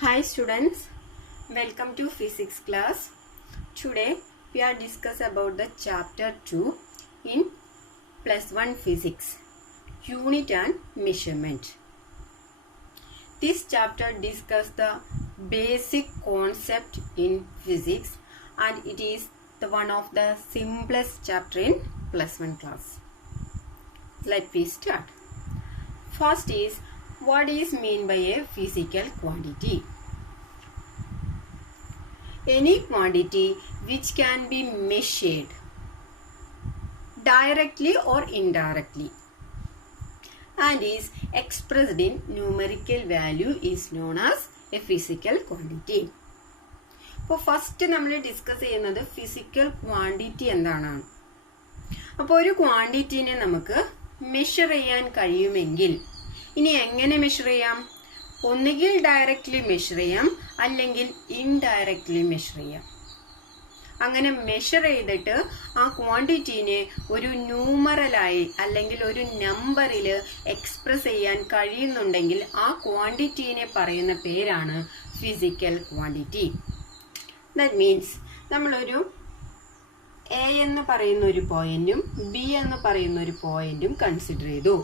Hi students, welcome to physics class. Today we are discuss about the chapter 2 in plus 1 physics, unit and measurement. This chapter discuss the basic concept in physics and it is the one of the simplest chapter in plus 1 class. Let me start. First is what is mean by a physical quantity? Any quantity which can be measured directly or indirectly and is expressed in numerical value is known as a physical quantity. അപ്പോൾ first നമ്മൾ discuss ചെയ്യുന്നത് physical quantity എന്താണെന്ന്. അപ്പോൾ ഒരു ക്വാണ്ടിറ്റിനെ നമുക്ക് measure ചെയ്യാൻ കഴിയുമെങ്കിൽ ഇനി എങ്ങനെ മെഷർ ചെയ്യാം? ഒന്നുകിൽ ഡയറക്റ്റ്ലി മെഷർ ചെയ്യാം, അല്ലെങ്കിൽ ഇൻഡയറക്റ്റ്ലി മെഷർ ചെയ്യാം. അങ്ങനെ മെഷർ ചെയ്തിട്ട് ആ ക്വാണ്ടിറ്റീനെ ഒരു ന്യൂമറലായി അല്ലെങ്കിൽ ഒരു നമ്പറിൽ എക്സ്പ്രസ് ചെയ്യാൻ കഴിയുന്നുണ്ടെങ്കിൽ ആ ക്വാണ്ടിറ്റീനെ പറയുന്ന പേരാണ് ഫിസിക്കൽ ക്വാണ്ടിറ്റി. ദാറ്റ് മീൻസ് നമ്മളൊരു എ എന്ന് പറയുന്ന ഒരു പോയിന്റും ബി എന്ന് പറയുന്ന ഒരു പോയിന്റും കൺസിഡർ ചെയ്തു.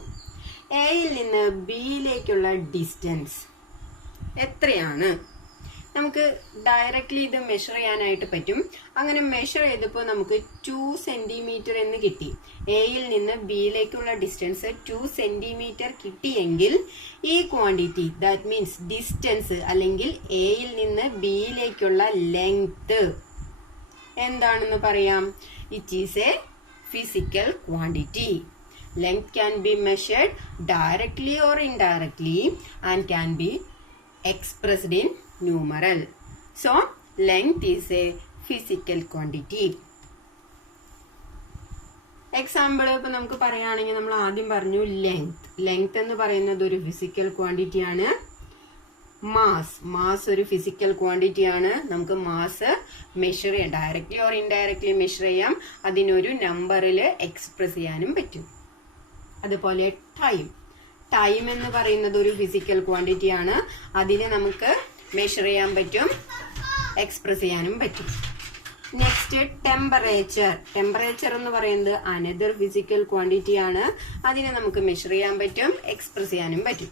എയിൽ നിന്ന് ബിയിലേക്കുള്ള ഡിസ്റ്റൻസ് എത്രയാണ്? നമുക്ക് ഡയറക്റ്റ്ലി ഇത് മെഷർ ചെയ്യാനായിട്ട് പറ്റും. അങ്ങനെ മെഷർ ചെയ്തപ്പോൾ നമുക്ക് 2 സെന്റിമീറ്റർ എന്ന് കിട്ടി. എയിൽ നിന്ന് ബിയിലേക്കുള്ള ഡിസ്റ്റൻസ് 2 സെന്റിമീറ്റർ കിട്ടിയെങ്കിൽ ഈ ക്വാണ്ടിറ്റി ദാറ്റ് മീൻസ് ഡിസ്റ്റൻസ് അല്ലെങ്കിൽ എയിൽ നിന്ന് ബിയിലേക്കുള്ള ലെങ്ത് എന്താണെന്ന് പറയാം? It is A physical quantity. Length can be measured directly or indirectly and can be expressed in numeral. So, length is a physical quantity. Example ഇപ്പൊ നമുക്ക് പറയുകയാണെങ്കിൽ നമ്മൾ ആദ്യം പറഞ്ഞു ലെങ്ത് എന്ന് പറയുന്നത് ഒരു ഫിസിക്കൽ ക്വാണ്ടിറ്റി ആണ്. മാസ് ഒരു ഫിസിക്കൽ ക്വാണ്ടിറ്റി ആണ്. നമുക്ക് മാസ് മെഷർ ചെയ്യാം, ഡയറക്ട്ലി ഓർ ഇൻഡയറക്ട്ലി മെഷർ ചെയ്യാം. അതിനൊരു നമ്പറിൽ എക്സ്പ്രസ് ചെയ്യാനും പറ്റും. അതുപോലെ ടൈം എന്ന് പറയുന്നത് ഒരു ഫിസിക്കൽ ക്വാണ്ടിറ്റി ആണ്. അതിനെ നമുക്ക് മെഷർ ചെയ്യാൻ പറ്റും, എക്സ്പ്രസ് ചെയ്യാനും പറ്റും. നെക്സ്റ്റ് ടെമ്പറേച്ചർ എന്ന് പറയുന്നത് അനദർ ഫിസിക്കൽ ക്വാണ്ടിറ്റി ആണ്. അതിനെ നമുക്ക് മെഷർ ചെയ്യാൻ പറ്റും, എക്സ്പ്രസ് ചെയ്യാനും പറ്റും.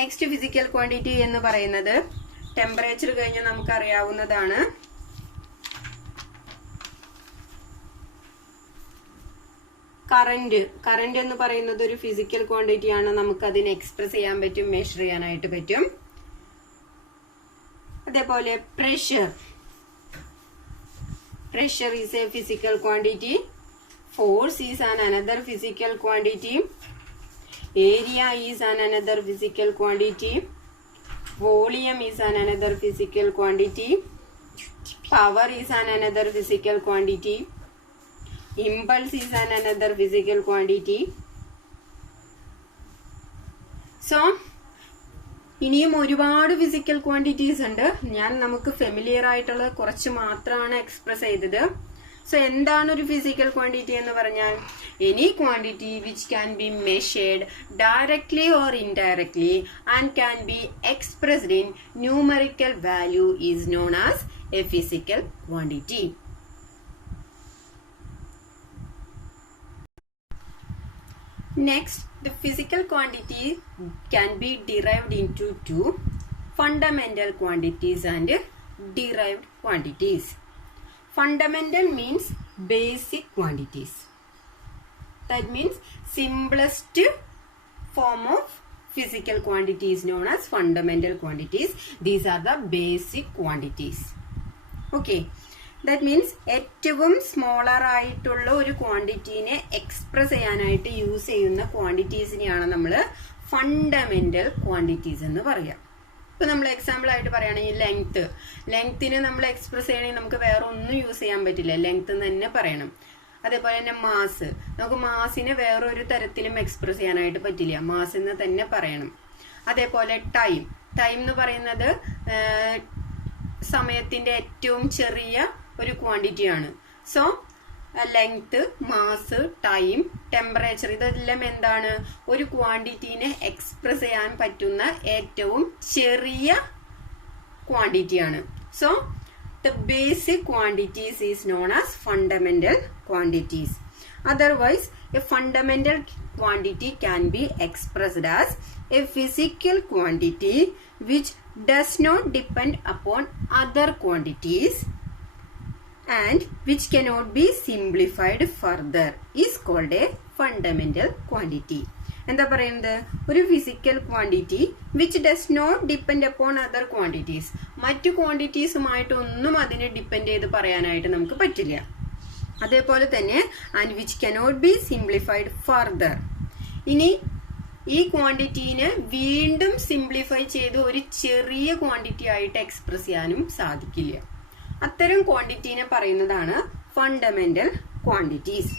നെക്സ്റ്റ് ഫിസിക്കൽ ക്വാണ്ടിറ്റി എന്ന് പറയുന്നത് ടെമ്പറേച്ചർ കഴിഞ്ഞാൽ നമുക്ക് അറിയാവുന്നതാണ് കറന്റ് എന്ന് പറയുന്നത് ഒരു ഫിസിക്കൽ ക്വാണ്ടിറ്റി ആണ്. നമുക്ക് അതിനെ എക്സ്പ്രസ് ചെയ്യാൻ പറ്റും, മെഷർ ചെയ്യാനായിട്ട് പറ്റും. അതേപോലെ pressure is A physical quantity. Force is an another physical quantity. Area is an another physical quantity. Volume is an another physical quantity. Power is an another physical quantity. Impulse is another physical quantity. So, ഇനിയും ഒരുപാട് physical quantities ഉണ്ട്. നമുക്ക് familiar ആയിട്ടുള്ള കുറച്ച് മാത്രമാണ് express ചെയ്തത്. So എന്താണ് ഒരു ഫിസിക്കൽ ക്വാണ്ടിറ്റി എന്ന് പറഞ്ഞാൽ any quantity which can be measured directly or indirectly and can be expressed in numerical value is known as A physical quantity. Next, the physical quantity can be derived into two: fundamental quantities and derived quantities. Fundamental means basic quantities. That means simplest form of physical quantity is known as fundamental quantities. These are the basic quantities. Okay. That means ഏറ്റവും smaller ആയിട്ടുള്ള ഒരു ക്വാണ്ടിറ്റീനെ express ചെയ്യാനായിട്ട് use ചെയ്യുന്ന ക്വാണ്ടിറ്റീസിനെയാണ് നമ്മൾ fundamental quantities എന്ന് പറയാം. ഇപ്പൊ നമ്മൾ എക്സാമ്പിൾ ആയിട്ട് പറയുകയാണെങ്കിൽ ലെങ്തിനെ നമ്മൾ എക്സ്പ്രസ് ചെയ്യണമെങ്കിൽ നമുക്ക് വേറെ ഒന്നും യൂസ് ചെയ്യാൻ പറ്റില്ല, ലെങ്ത് തന്നെ പറയണം. അതേപോലെ തന്നെ നമുക്ക് മാസിനെ വേറൊരു തരത്തിലും എക്സ്പ്രസ് ചെയ്യാനായിട്ട് പറ്റില്ല, മാസ് എന്ന് തന്നെ പറയണം. അതേപോലെ ടൈം എന്ന് പറയുന്നത് സമയത്തിന്റെ ഏറ്റവും ചെറിയ ഒരു ക്വാണ്ടിറ്റി ആണ്. So length, mass, time, temperature, ഇതെല്ലാം എന്താണ്? ഒരു ക്വാണ്ടിറ്റീനെ എക്സ്പ്രസ് ചെയ്യാൻ പറ്റുന്ന ഏറ്റവും ചെറിയ ക്വാണ്ടിറ്റിയാണ്. So the basic quantities is known as fundamental quantities. Otherwise, a fundamental quantity can be expressed as a physical quantity which does not depend upon other quantities and which cannot be simplified further is called a fundamental quantity. എന്താ പറയുന്നത്? ഒരു physical quantity which does not depend upon other quantities. മറ്റു ക്വാണ്ടിറ്റീസുമായിട്ടൊന്നും അതിനെ depend ചെയ്ത് പറയാനായിട്ട് നമുക്ക് പറ്റില്ല. അതേപോലെ തന്നെ and which cannot be simplified further. ഇനി ഈ ക്വാണ്ടിറ്റീനെ വീണ്ടും സിംപ്ലിഫൈ ചെയ്ത് ഒരു ചെറിയ ക്വാണ്ടിറ്റി ആയിട്ട് എക്സ്പ്രസ് ചെയ്യാനും സാധിക്കില്ല. അത്തരം ക്വാണ്ടിറ്റീനെ പറയുന്നതാണ് ഫണ്ടമെന്റൽ ക്വാണ്ടിറ്റീസ്.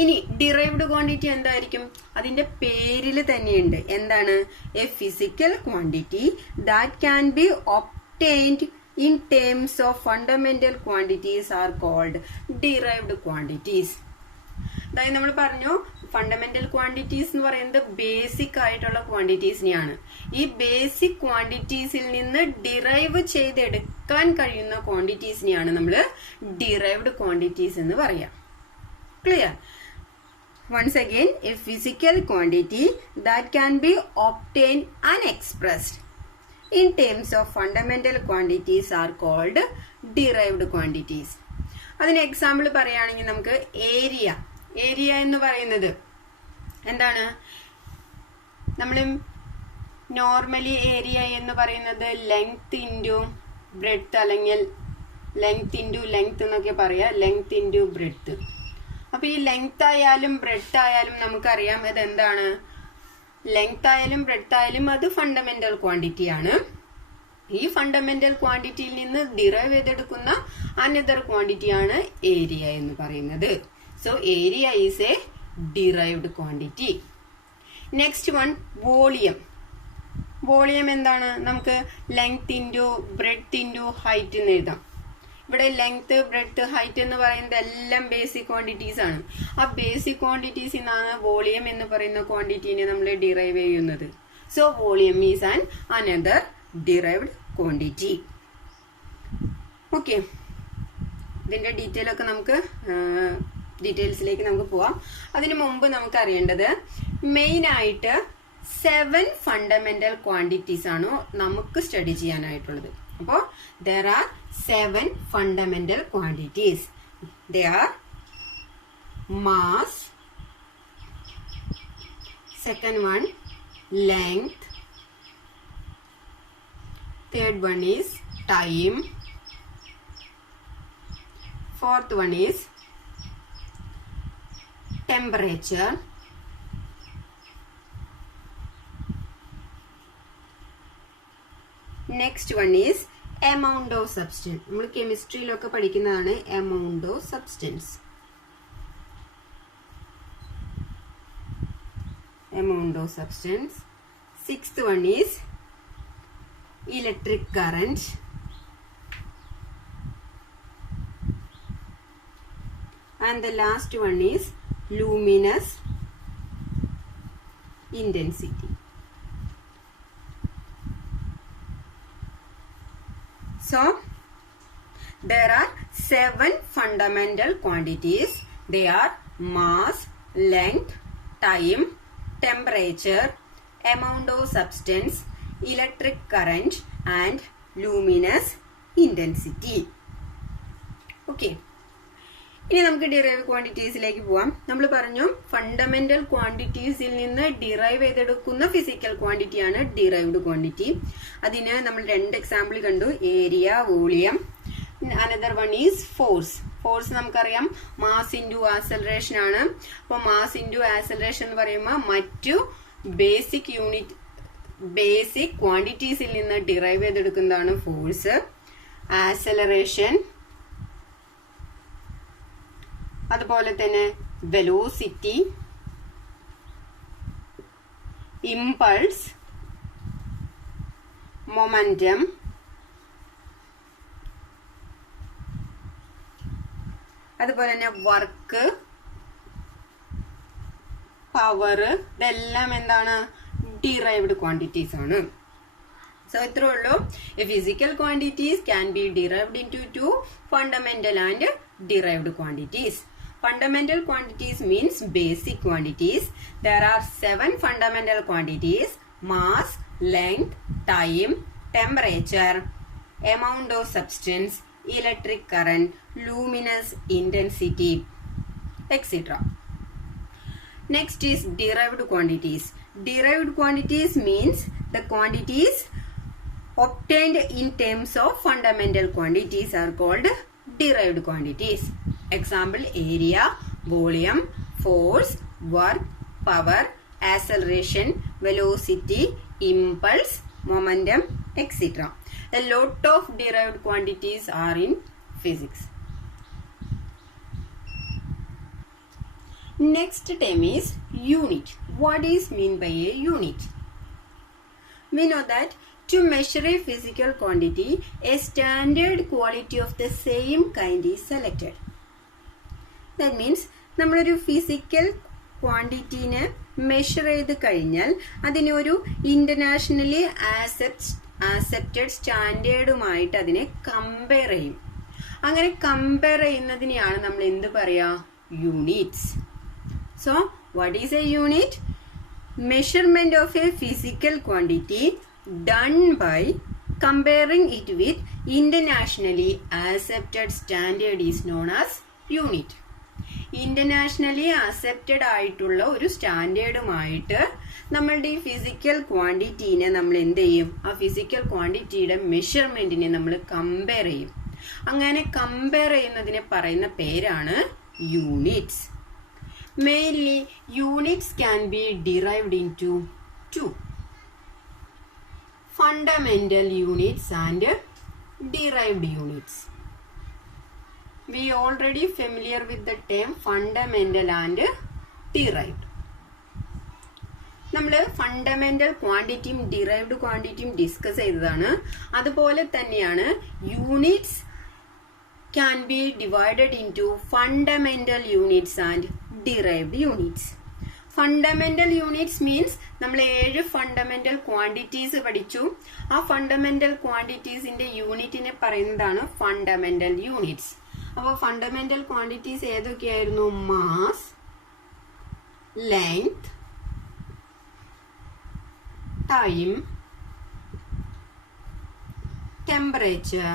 ഇനി ഡിറൈവ്ഡ് ക്വാണ്ടിറ്റി എന്തായിരിക്കും? അതിന്റെ പേരിൽ തന്നെയുണ്ട്. എന്താണ്? A physical quantity that can be obtained in terms of fundamental quantities are called derived quantities. അതായത് നമ്മൾ പറഞ്ഞു ഫണ്ടമെന്റൽ ക്വാണ്ടിറ്റീസ് എന്ന് പറയുന്നത് ബേസിക് ആയിട്ടുള്ള ക്വാണ്ടിറ്റീസിനെയാണ്. ഈ ബേസിക് ക്വാണ്ടിറ്റീസിൽ നിന്ന് ഡിറൈവ് ചെയ്തെടുക്കാൻ കഴിയുന്ന ക്വാണ്ടിറ്റീസിനെയാണ് നമ്മൾ ഡിറൈവ്ഡ് ക്വാണ്ടിറ്റീസ് എന്ന് പറയാം. Clear? Once again, a physical quantity that can be obtained and expressed in terms of fundamental quantities are called derived quantities. അതിന് എക്സാമ്പിൾ പറയുകയാണെങ്കിൽ നമുക്ക് ഏരിയ. ഏരിയ എന്ന് പറയുന്നത് എന്താണ്? നമ്മൾ നോർമലി ഏരിയ എന്ന് പറയുന്നത് ലെങ്ത് ഇൻറ്റു ബ്രെഡ്ത്ത്, അല്ലെങ്കിൽ ലെങ്ത് ഇൻറ്റു ലെങ്ത് എന്നൊക്കെ പറയാം, ലെങ്ത് ഇൻറ്റു ബ്രെഡ്ത്ത്. അപ്പൊ ഈ ലെങ്ത് ആയാലും ബ്രെഡ്ത്ത് ആയാലും നമുക്കറിയാം ഇതെന്താണ്? ലെങ്ത് ആയാലും ബ്രെഡ്ത്ത് ആയാലും അത് ഫണ്ടമെന്റൽ ക്വാണ്ടിറ്റി ആണ്. ഈ ഫണ്ടമെന്റൽ ക്വാണ്ടിറ്റിയിൽ നിന്ന് ഡിറൈവ് ചെയ്തെടുക്കുന്ന അനദർ ക്വാണ്ടിറ്റിയാണ് ഏരിയ എന്ന് പറയുന്നത്. So area is A derived quantity. Next one volume. Volume എന്താണ്? നമുക്ക് length into breadth into height എന്ന് എഴുതാം. ഇവിടെ ലെങ്ത്, ബ്രെഡ്ത്ത്, ഹൈറ്റ് എന്ന് പറയുന്നത് എല്ലാം ബേസിക് ക്വാണ്ടിറ്റീസ് ആണ്. ആ ബേസിക് ക്വാണ്ടിറ്റീസിൽ നിന്നാണ് വോളിയം എന്ന് പറയുന്ന ക്വാണ്ടിറ്റീനെ നമ്മൾ ഡിറൈവ് ചെയ്യുന്നത്. So volume is an another derived quantity. Okay, ഇതിന്റെ ഡീറ്റെയിൽസിലേക്ക് നമുക്ക് പോവാം. അതിനു മുമ്പ് നമുക്ക് അറിയേണ്ടത് മെയിൻ ആയിട്ട് 7 ഫണ്ടമെന്റൽ ക്വാണ്ടിറ്റീസ് ആണ് നമുക്ക് സ്റ്റഡി ചെയ്യാനായിട്ടുള്ളത്. അപ്പോൾ there are 7 fundamental quantities. They are mass, second one length, third one is time, fourth one is temperature, next one is amount of substance. നമ്മൾ കെമിസ്ട്രിയിലൊക്കെ പഠിക്കുന്നതാണ് amount of substance. Amount of substance. Sixth one is electric current. And the last one is luminous intensity. So, there are 7 fundamental quantities. They are mass, length, time, temperature, amount of substance, electric current, and luminous intensity. Okay. ഇനി നമുക്ക് derive ക്വാണ്ടിറ്റീസിലേക്ക് പോവാം. നമ്മൾ പറഞ്ഞു fundamental ക്വാണ്ടിറ്റീസിൽ നിന്ന് derive ചെയ്തെടുക്കുന്ന physical ക്വാണ്ടിറ്റിയാണ് derived quantity. അതിന് നമ്മൾ 2 example കണ്ടു, area, volume. Another one is force. Force നമുക്കറിയാം മാസ് ഇൻറ്റു ആക്സലറേഷൻ ആണ്. അപ്പോൾ മാസ് ഇൻറ്റു ആക്സലറേഷൻ എന്ന് പറയുമ്പോൾ മറ്റു ബേസിക് ക്വാണ്ടിറ്റീസിൽ നിന്ന് ഡിറൈവ് ചെയ്തെടുക്കുന്നതാണ് ഫോഴ്സ്. ആക്സലറേഷൻ, അതുപോലെ തന്നെ വെലോസിറ്റി, ഇമ്പൾസ്, മൊമെന്റം, അതുപോലെ തന്നെ വർക്ക്, പവർ, ഇതെല്ലാം എന്താണ്? ഡിറൈവ്ഡ് ക്വാണ്ടിറ്റീസ് ആണ്. സോ ഇത്രേ ഉള്ളൂ. Physical quantities can be derived into fundamental and derived quantities. Fundamental quantities means basic quantities. There are 7 fundamental quantities: mass, length, time, temperature, amount of substance, electric current, luminous intensity, etc. Next is derived quantities. Derived quantities means the quantities obtained in terms of fundamental quantities are called derived quantities. Example: area, volume, force, work, power, acceleration, velocity, impulse, momentum, etc. A lot of derived quantities are in physics. Next term is unit. What is mean by a unit? We know that to measure a physical quantity, a standard quality of the same kind is selected. That means നമ്മളൊരു physical ക്വാണ്ടിറ്റീനെ measure ചെയ്ത് കഴിഞ്ഞാൽ അതിനെ ഒരു internationally accepted സ്റ്റാൻഡേർഡുമായിട്ട് അതിനെ compare ചെയ്യും. അങ്ങനെ compare ചെയ്യുന്നതിനെയാണ് നമ്മൾ എന്ത് പറയാ? Units. So what is A unit? Measurement of A physical quantity done by comparing it with internationally accepted standard is known as unit. Internationally accepted ആയിട്ടുള്ള ഒരു സ്റ്റാൻഡേർഡുമായിട്ട് നമ്മളുടെ ഈ ഫിസിക്കൽ ക്വാണ്ടിറ്റീനെ നമ്മൾ എന്ത് ചെയ്യും? ആ ഫിസിക്കൽ ക്വാണ്ടിറ്റിയുടെ മെഷർമെന്റിനെ നമ്മൾ കമ്പയർ ചെയ്യും. അങ്ങനെ കമ്പയർ ചെയ്യുന്നതിനെ പറയുന്ന പേരാണ് units. Mainly units can be derived into 2: fundamental units and derived units. We already familiar with the term fundamental and derived. നമ്മൾ ഫണ്ടമെന്റൽ ക്വാണ്ടിറ്റിയും ഡിറൈവ്ഡ് ക്വാണ്ടിറ്റിയും ഡിസ്കസ് ചെയ്തതാണ്. അതുപോലെ തന്നെയാണ് units can be divided into fundamental units and derived units. Fundamental units means നമ്മൾ 7 fundamental quantities പഠിച്ചു. ആ fundamental ക്വാണ്ടിറ്റീസിന്റെ യൂണിറ്റിനെ പറയുന്നതാണ് ഫണ്ടമെന്റൽ യൂണിറ്റ്സ്. അപ്പോൾ ഫണ്ടമെന്റൽ ക്വാണ്ടിറ്റീസ് ഏതൊക്കെയായിരുന്നു? Mass, length, time, temperature,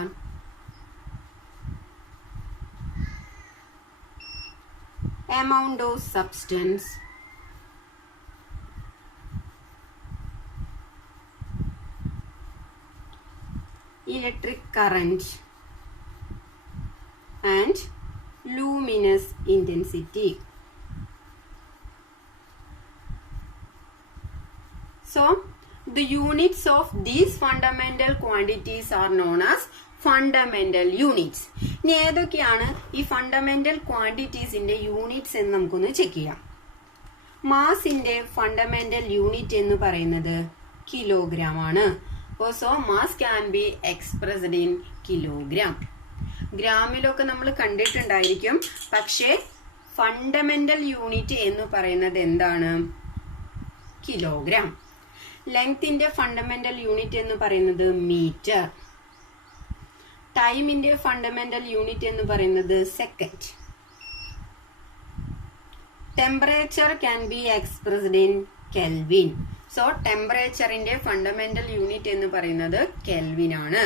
amount of substance, electric current, and luminous intensity. So the units of these fundamental quantities are known as fundamental units. ഇനി ഏതൊക്കെയാണ് ഈ ഫണ്ടമെന്റൽ ക്വാണ്ടിറ്റീസിന്റെ യൂണിറ്റ്സ് എന്ന് നമുക്കൊന്ന് ചെക്ക് ചെയ്യാം. മാസിന്റെ fundamental unit എന്ന് പറയുന്നത് kilogram ആണ്. So mass can be expressed in kilogram. ഗ്രാമിലൊക്കെ നമ്മൾ കണ്ടിട്ടുണ്ടായിരിക്കും. പക്ഷേ ഫണ്ടമെന്റൽ യൂണിറ്റ് എന്ന് പറയുന്നത് എന്താണ്? കിലോഗ്രാം. ലെങ്ത്തിന്റെ ഫണ്ടമെന്റൽ യൂണിറ്റ് എന്ന് പറയുന്നത് മീറ്റർ. ടൈമിന്റെ ഫണ്ടമെന്റൽ യൂണിറ്റ് എന്ന് പറയുന്നത് second. Temperature can be expressed in kelvin. So ടെമ്പറേച്ചറിന്റെ ഫണ്ടമെന്റൽ യൂണിറ്റ് എന്ന് പറയുന്നത് കെൽവിൻ ആണ്.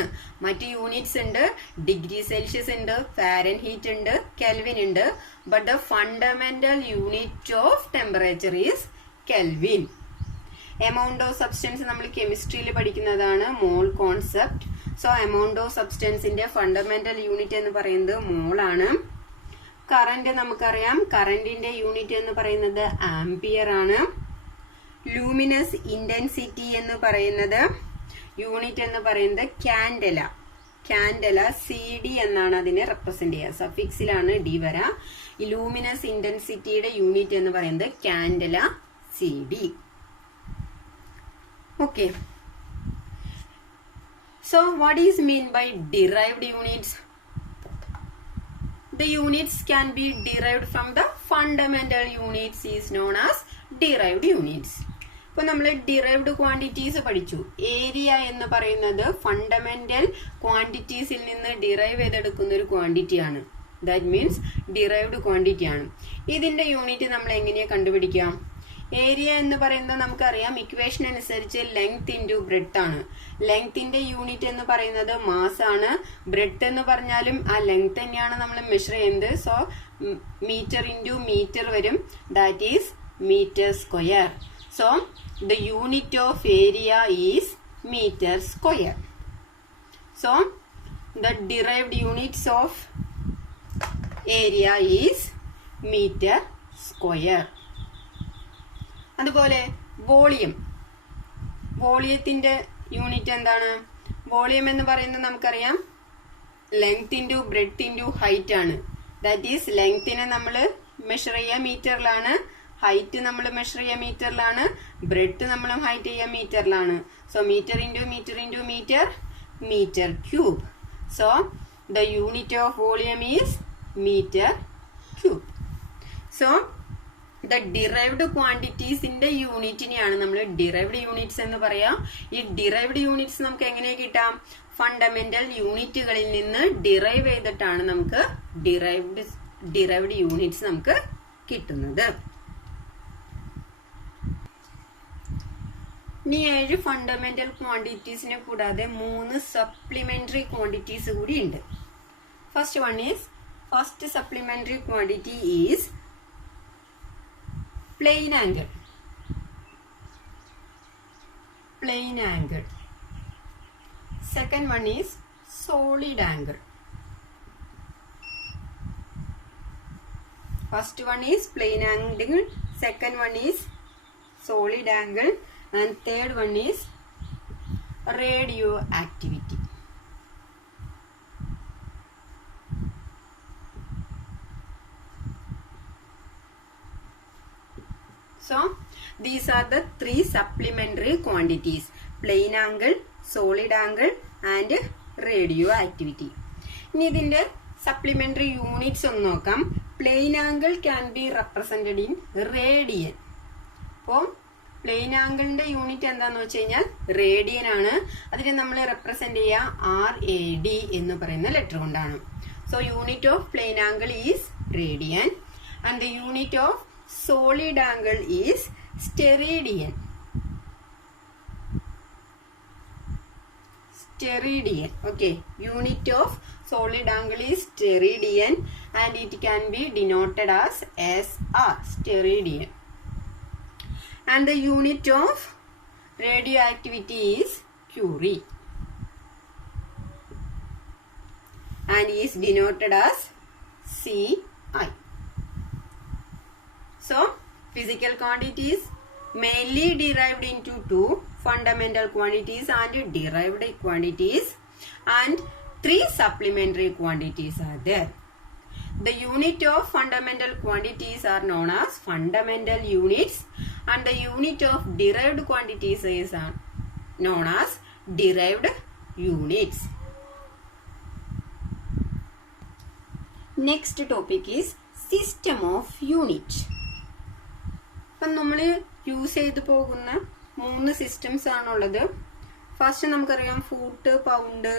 മറ്റ് യൂണിറ്റ്സ് ഉണ്ട്, ഡിഗ്രി സെൽഷ്യസ് ഉണ്ട്, ഫാരൻഹീറ്റ് ഉണ്ട്, കെൽവിൻ ഉണ്ട്. But the fundamental unit of temperature is kelvin. Amount of substance നമ്മൾ കെമിസ്ട്രിയിൽ പഠിക്കുന്നതാണ്, mole concept. So amount of സബ്സ്റ്റൻസിന്റെ ഫണ്ടമെന്റൽ യൂണിറ്റ് എന്ന് പറയുന്നത് മോൾ ആണ്. കറന്റ് നമുക്കറിയാം, കറന്റിന്റെ യൂണിറ്റ് എന്ന് പറയുന്നത് ആംപിയർ ആണ്. ലൂമിനസ് ഇന്റൻസിറ്റി എന്ന് പറയുന്നത് യൂണിറ്റ് എന്ന് പറയുന്നത് കാൻഡല. കാൻഡല CD എന്നാണ് അതിനെ റെപ്രസെന്റ് ചെയ്യുക. സഫിക്സിലാണ് ഡി വരാ. ഈ ലൂമിനസ് ഇന്റൻസിറ്റിയുടെ യൂണിറ്റ് എന്ന് പറയുന്നത് candela CD. Okay. So what is mean by derived units? the units can be derived from the fundamental units is known as derived units. ഇപ്പോൾ നമ്മൾ derived quantities പഠിച്ചു. ഏരിയ എന്ന് പറയുന്നത് ഫണ്ടമെന്റൽ ക്വാണ്ടിറ്റീസിൽ നിന്ന് ഡിറൈവ് ചെയ്തെടുക്കുന്ന ഒരു ക്വാണ്ടിറ്റിയാണ്. ദാറ്റ് മീൻസ് ഡിറൈവ്ഡ് ക്വാണ്ടിറ്റി ആണ്. ഇതിന്റെ യൂണിറ്റ് നമ്മൾ എങ്ങനെയാണ് കണ്ടുപിടിക്കാം? ഏരിയ എന്ന് പറയുന്നത് നമുക്കറിയാം, ഇക്വേഷൻ അനുസരിച്ച് ലെങ്ത് ഇൻറ്റു ബ്രെഡ്ത്ത് ആണ്. ലെങ്ത്തിന്റെ യൂണിറ്റ് എന്ന് പറയുന്നത് മാസ് ആണ്. ബ്രെഡ്ത്ത് എന്ന് പറഞ്ഞാലും ആ ലെങ്ത് തന്നെയാണ് നമ്മൾ മെഷർ ചെയ്യുന്നത്. സോ മീറ്റർ ഇൻറ്റു മീറ്റർ വരും. That is metre square. So the unit of area is meter square. So the derived units of area is meter square. അതുപോലെ വോളിയത്തിന്റെ യൂണിറ്റ് എന്താണ്? വോളിയം എന്ന് പറയുന്നത് നമുക്കറിയാം length into breadth into height ആണ്. That is ലെങ്ത്തിനെ നമ്മൾ measure ചെയ്യുക മീറ്ററിലാണ്, height നമ്മൾ measure ചെയ്യുക മീറ്ററിലാണ്, ബ്രെഡ്ത്ത് നമ്മൾ ഹൈറ്റ് ചെയ്യുക മീറ്ററിലാണ്. So metre into metre into metre, metre cube. So the unit of volume is metre cube. So the derived ക്വാണ്ടിറ്റീസിന്റെ യൂണിറ്റിനെയാണ് നമ്മൾ ഡിറൈവ്ഡ് യൂണിറ്റ്സ് എന്ന് പറയാം. ഈ ഡിറൈവ്ഡ് യൂണിറ്റ്സ് നമുക്ക് എങ്ങനെ കിട്ടാം? ഫണ്ടമെന്റൽ യൂണിറ്റുകളിൽ നിന്ന് ഡിറൈവ് ചെയ്തിട്ടാണ് നമുക്ക് ഡിറൈവ്ഡ് യൂണിറ്റ്സ് നമുക്ക് കിട്ടുന്നത്. ഇനി 7 ഫണ്ടമെന്റൽ ക്വാണ്ടിറ്റീസിനെ കൂടാതെ 3 സപ്ലിമെന്ററി ക്വാണ്ടിറ്റീസ് കൂടി ഉണ്ട്. First supplementary quantity is plane angle. Second one is solid angle. First one is plain angle, second one is solid angle, and third one is radioactivity. So these are the 3 supplementary quantities: plain angle, solid angle and radioactivity. ഇനി ഇതിന്റെ supplementary units ഒന്ന് നോക്കാം. Plane angle can be represented in radian. അപ്പോൾ plane ആംഗിളിന്റെ unit എന്താന്ന് വെച്ച് കഴിഞ്ഞാൽ radian ആണ്. അതിനെ നമ്മൾ റെപ്രസെന്റ് ചെയ്യുക RAD എന്ന് പറയുന്ന ലെറ്റർ കൊണ്ടാണ്. So unit of plane angle is radian and the unit of solid angle is steradian. Okay, unit of solid angle is steradian and it can be denoted as SR, steradian. And the unit of radioactivity is Curie and is denoted as Ci. So physical quantities mainly derived into 2 fundamental quantities and derived quantities, and 3 supplementary quantities are there. The unit of fundamental quantities are known as fundamental units and the unit of derived quantities is known as derived units. Next topic is system of unit. അപ്പം നമ്മൾ use ചെയ്ത് പോകുന്ന 3 systems ആണുള്ളത്. First നമുക്കറിയാം foot, pound,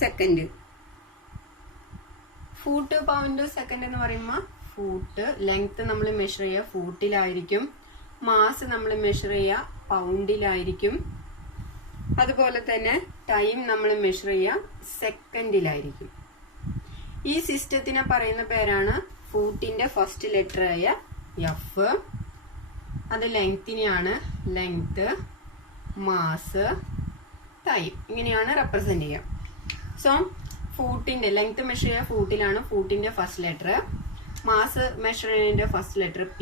second. Foot, pound, second എന്ന് പറയുമ്പോൾ foot length നമ്മൾ measure ചെയ്യുക ഫൂട്ടിലായിരിക്കും, മാസ് നമ്മൾ മെഷർ ചെയ്യുക പൗണ്ടിലായിരിക്കും, അതുപോലെ തന്നെ ടൈം നമ്മൾ മെഷർ ചെയ്യുക സെക്കൻഡിലായിരിക്കും. ഈ സിസ്റ്റത്തിനെ പറയുന്ന പേരാണ് ഫൂട്ടിന്റെ ഫസ്റ്റ് ലെറ്റർ ആയ എഫ്. അത് ലെങ്തിനെയാണ് ലെങ്ത്, മാസ്, ടൈം ഇങ്ങനെയാണ് റെപ്രസെന്റ് ചെയ്യുക. സോ ഫൂട്ടിന്റെ ലെങ്ത് മെഷർ ചെയ്യുക ഫൂട്ടിലാണ്, ഫൂട്ടിന്റെ ഫസ്റ്റ് ലെറ്റർ. മാസ് മെഷർ ചെയ്യുന്നതിന്റെ first letter P,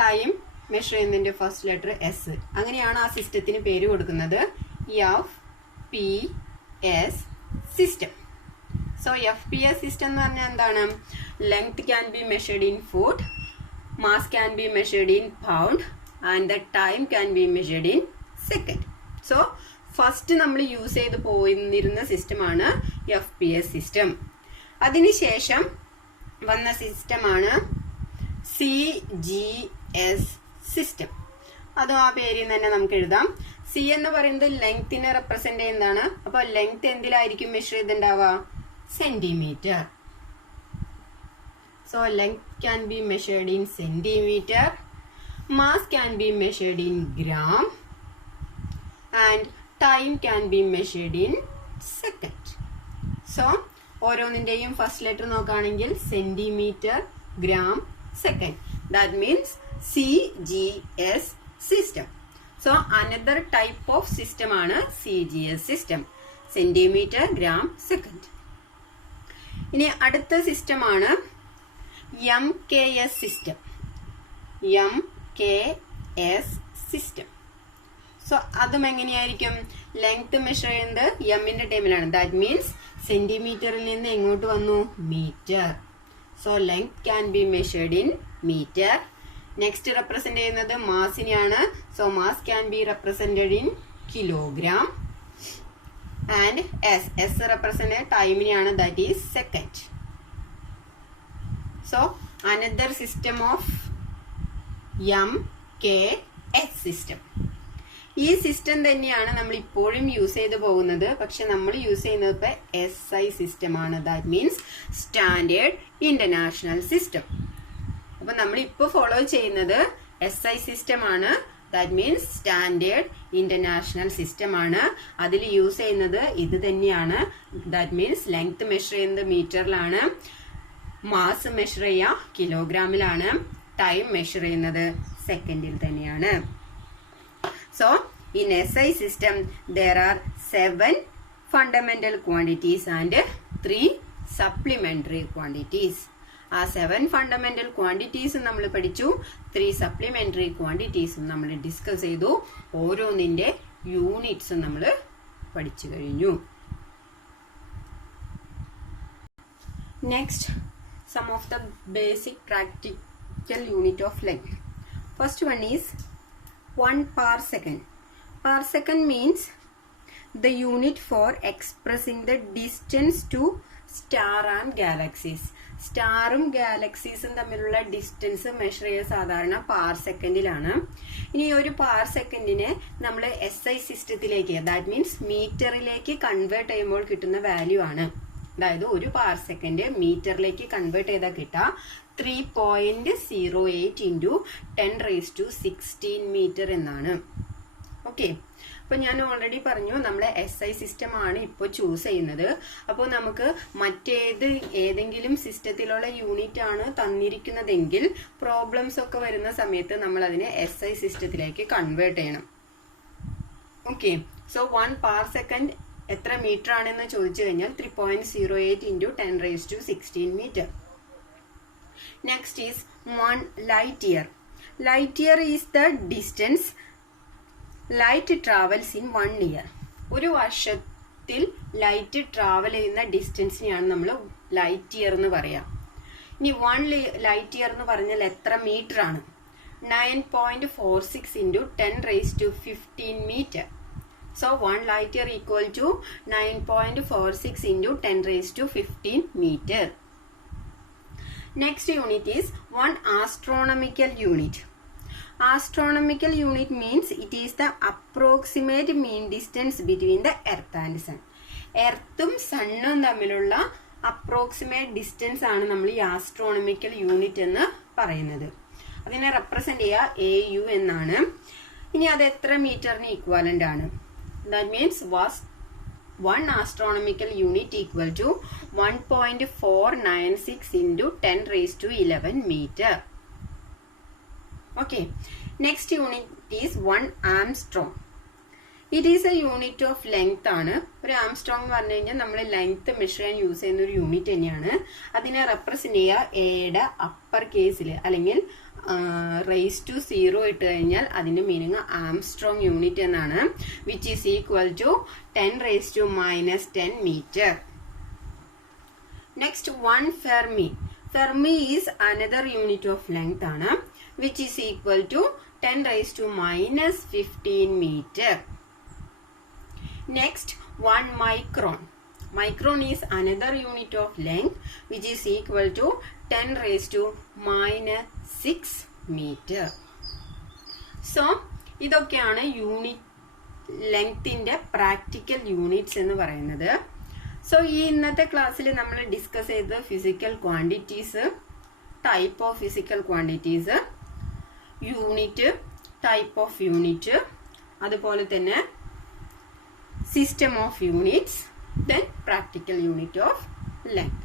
time measure ചെയ്യുന്നതിന്റെ ഫസ്റ്റ് ലെറ്റർ S. അങ്ങനെയാണ് ആ സിസ്റ്റത്തിന് പേര് കൊടുക്കുന്നത് FPS system. So FPS system എന്ന് പറഞ്ഞാൽ എന്താണ്? Length can B measured in foot, mass can be measured in pound and the time can be measured in second. So first നമ്മൾ യൂസ് ചെയ്ത് പോയിരുന്ന സിസ്റ്റമാണ് FPS സിസ്റ്റം. അതിനുശേഷം വന്ന സിസ്റ്റമാണ് CGS സിസ്റ്റം. അതും ആ പേരിൽ തന്നെ നമുക്ക് എഴുതാം. സി എന്ന് പറയുന്നത് ലെങ്തിനെ റെപ്രസെന്റ് ചെയ്യുന്നതാണ്. അപ്പൊ ലെങ്ത് എന്തിലായിരിക്കും മെഷർ ചെയ്തിട്ടുണ്ടാവുക? Centimetre. So length can be measured in centimetre, mass can be measured in gram, and time can be measured in second. So ഓരോന്നിന്റെയും ഫസ്റ്റ് ലെറ്റർ നോക്കുകയാണെങ്കിൽ centimetre, gram, second. That means CGS system. So another type of system ആണ് CGS system. Centimetre, gram, second. ഇനി അടുത്ത system ആണ് MKS system. MKS system. So അതും എങ്ങനെയായിരിക്കും? Length measure ചെയ്യുന്നത് എമ്മിന്റെ ടൈമിലാണ്. ദാറ്റ് മീൻസ് സെന്റിമീറ്ററിൽ നിന്ന് എങ്ങോട്ട് വന്നു? Metre. So length can be measured in metre. Next represent ചെയ്യുന്നത് മാസിനെയാണ്. So mass can be represented in kilogram. And S represent ടൈമിനെയാണ്. That is second. So another system of MKS system. ഈ system തന്നെയാണ് നമ്മൾ ഇപ്പോഴും യൂസ് ചെയ്ത് പോകുന്നത്. പക്ഷെ നമ്മൾ യൂസ് ചെയ്യുന്നത് ഇപ്പൊ SI സിസ്റ്റം ആണ്. That means standard international system. അപ്പൊ നമ്മൾ ഇപ്പൊ ഫോളോ ചെയ്യുന്നത് SI സിസ്റ്റം ആണ്. That means standard international system ആണ്. അതിൽ യൂസ് ചെയ്യുന്നത് ഇത് തന്നെയാണ്. ദാറ്റ് മീൻസ് ലെങ്ത് മെഷർ ചെയ്യുന്നത് മീറ്ററിലാണ്, മാസ് മെഷർ ചെയ്യുക കിലോഗ്രാമിലാണ്, ടൈം മെഷർ ചെയ്യുന്നത് സെക്കൻഡിൽ തന്നെയാണ്. So in SI system there are 7 fundamental quantities and 3 supplementary quantities. ആ 7 ഫണ്ടമെന്റൽ ക്വാണ്ടിറ്റീസും നമ്മൾ പഠിച്ചു, 3 സപ്ലിമെന്ററി ക്വാണ്ടിറ്റീസും നമ്മൾ ഡിസ്കസ് ചെയ്തു. ഓരോന്നിന്റെ യൂണിറ്റ്സും നമ്മൾ പഠിച്ചു കഴിഞ്ഞു. Next, some of the basic practical unit of length. First one is 1 parsecond. Parsecond means the unit for expressing the distance to star and galaxies. സ്റ്റാറും ഗാലക്സീസും തമ്മിലുള്ള distance measure ചെയ്യുക സാധാരണ പാർ സെക്കൻഡിലാണ്. ഇനി ഒരു പാർ സെക്കൻഡിനെ നമ്മൾ SI സിസ്റ്റത്തിലേക്ക്, ദാറ്റ് മീൻസ് മീറ്ററിലേക്ക് കൺവേർട്ട് ചെയ്യുമ്പോൾ കിട്ടുന്ന value ആണ്. അതായത് ഒരു പാർ സെക്കൻഡ് മീറ്ററിലേക്ക് കൺവേർട്ട് ചെയ്താൽ കിട്ടുക 3.08 into 10⁻16 മീറ്റർ എന്നാണ്. ഓക്കെ, അപ്പൊ ഞാൻ ഓൾറെഡി പറഞ്ഞു നമ്മൾ SI സിസ്റ്റം ആണ് ഇപ്പോൾ ചൂസ് ചെയ്യുന്നത്. അപ്പോൾ നമുക്ക് ഏതെങ്കിലും സിസ്റ്റത്തിലുള്ള യൂണിറ്റ് ആണ് തന്നിരിക്കുന്നതെങ്കിൽ പ്രോബ്ലംസ് ഒക്കെ വരുന്ന സമയത്ത് നമ്മൾ അതിനെ SI സിസ്റ്റത്തിലേക്ക് കൺവേർട്ട് ചെയ്യണം. ഓക്കെ, സോ 1 പാർ സെക്കൻഡ് എത്ര മീറ്റർ ആണെന്ന് ചോദിച്ചു കഴിഞ്ഞാൽ 3.08 into 10⁻16 metre. Next is 1 light year. Light year is the distance light travels in 1 year. ഒരു വർഷത്തിൽ ലൈറ്റ് ട്രാവൽ ചെയ്യുന്ന ഡിസ്റ്റൻസിനെയാണ് നമ്മൾ ലൈറ്റ് ഇയർ എന്ന് പറയാം. ഇനി 1 ലൈറ്റ് ഇയർ എന്ന് പറഞ്ഞാൽ എത്ര മീറ്റർ ആണ്? 9.46 into 10⁻15 metre. So 1 light year equal to 9.46 into 10⁻15 meter. Next unit is 1 astronomical unit. Astronomical unit means it is the approximate mean distance between the earth and sun. എർത്തും സണ്ണും തമ്മിലുള്ള approximate distance ആണ് നമ്മൾ ഈ astronomical unit എന്ന് പറയുന്നത്. അതിനെ represent ചെയ്യുക AU എന്നാണ്. ഇനി അത് എത്ര മീറ്ററിന് ഈക്വാലന്റ് ആണ്? That means 1 astronomical unit equal to 1.496 into 10⁻11 meter. Okay, next unit is 1 Armstrong. It is a unit of length ആണ്. ഒരു ആംസ്ട്രോങ് എന്ന് പറഞ്ഞു കഴിഞ്ഞാൽ നമ്മൾ ലെങ്ത് മെഷർ ചെയ്യാൻ യൂസ് ചെയ്യുന്ന ഒരു യൂണിറ്റ് തന്നെയാണ്. അതിനെ റെപ്രസെന്റ് ചെയ്യുക എയുടെ അപ്പർ കേസിൽ അല്ലെങ്കിൽ (0) ഇട്ട് കഴിഞ്ഞാൽ അതിന്റെ മീനിങ് ആംസ്ട്രോങ് യൂണിറ്റ് എന്നാണ്. Which is equal to 10⁻−10 metre. Next 1 fermi. Fermi is another unit of length ആണ്. Which is equal to 10⁻−15 metre. Next 1 micron. Micron is another unit of length which is equal to 10 raised to minus 6 meter. So, ഇതൊക്കെയാണ് unit ലെങ്ത്തിന്റെ practical units എന്ന് പറയുന്നത്. So ഈ ഇന്നത്തെ ക്ലാസ്സിൽ നമ്മൾ discuss ചെയ്തത് physical quantities, type of physical quantities, unit, type of unit, അതുപോലെ തന്നെ system of units, then practical unit of length.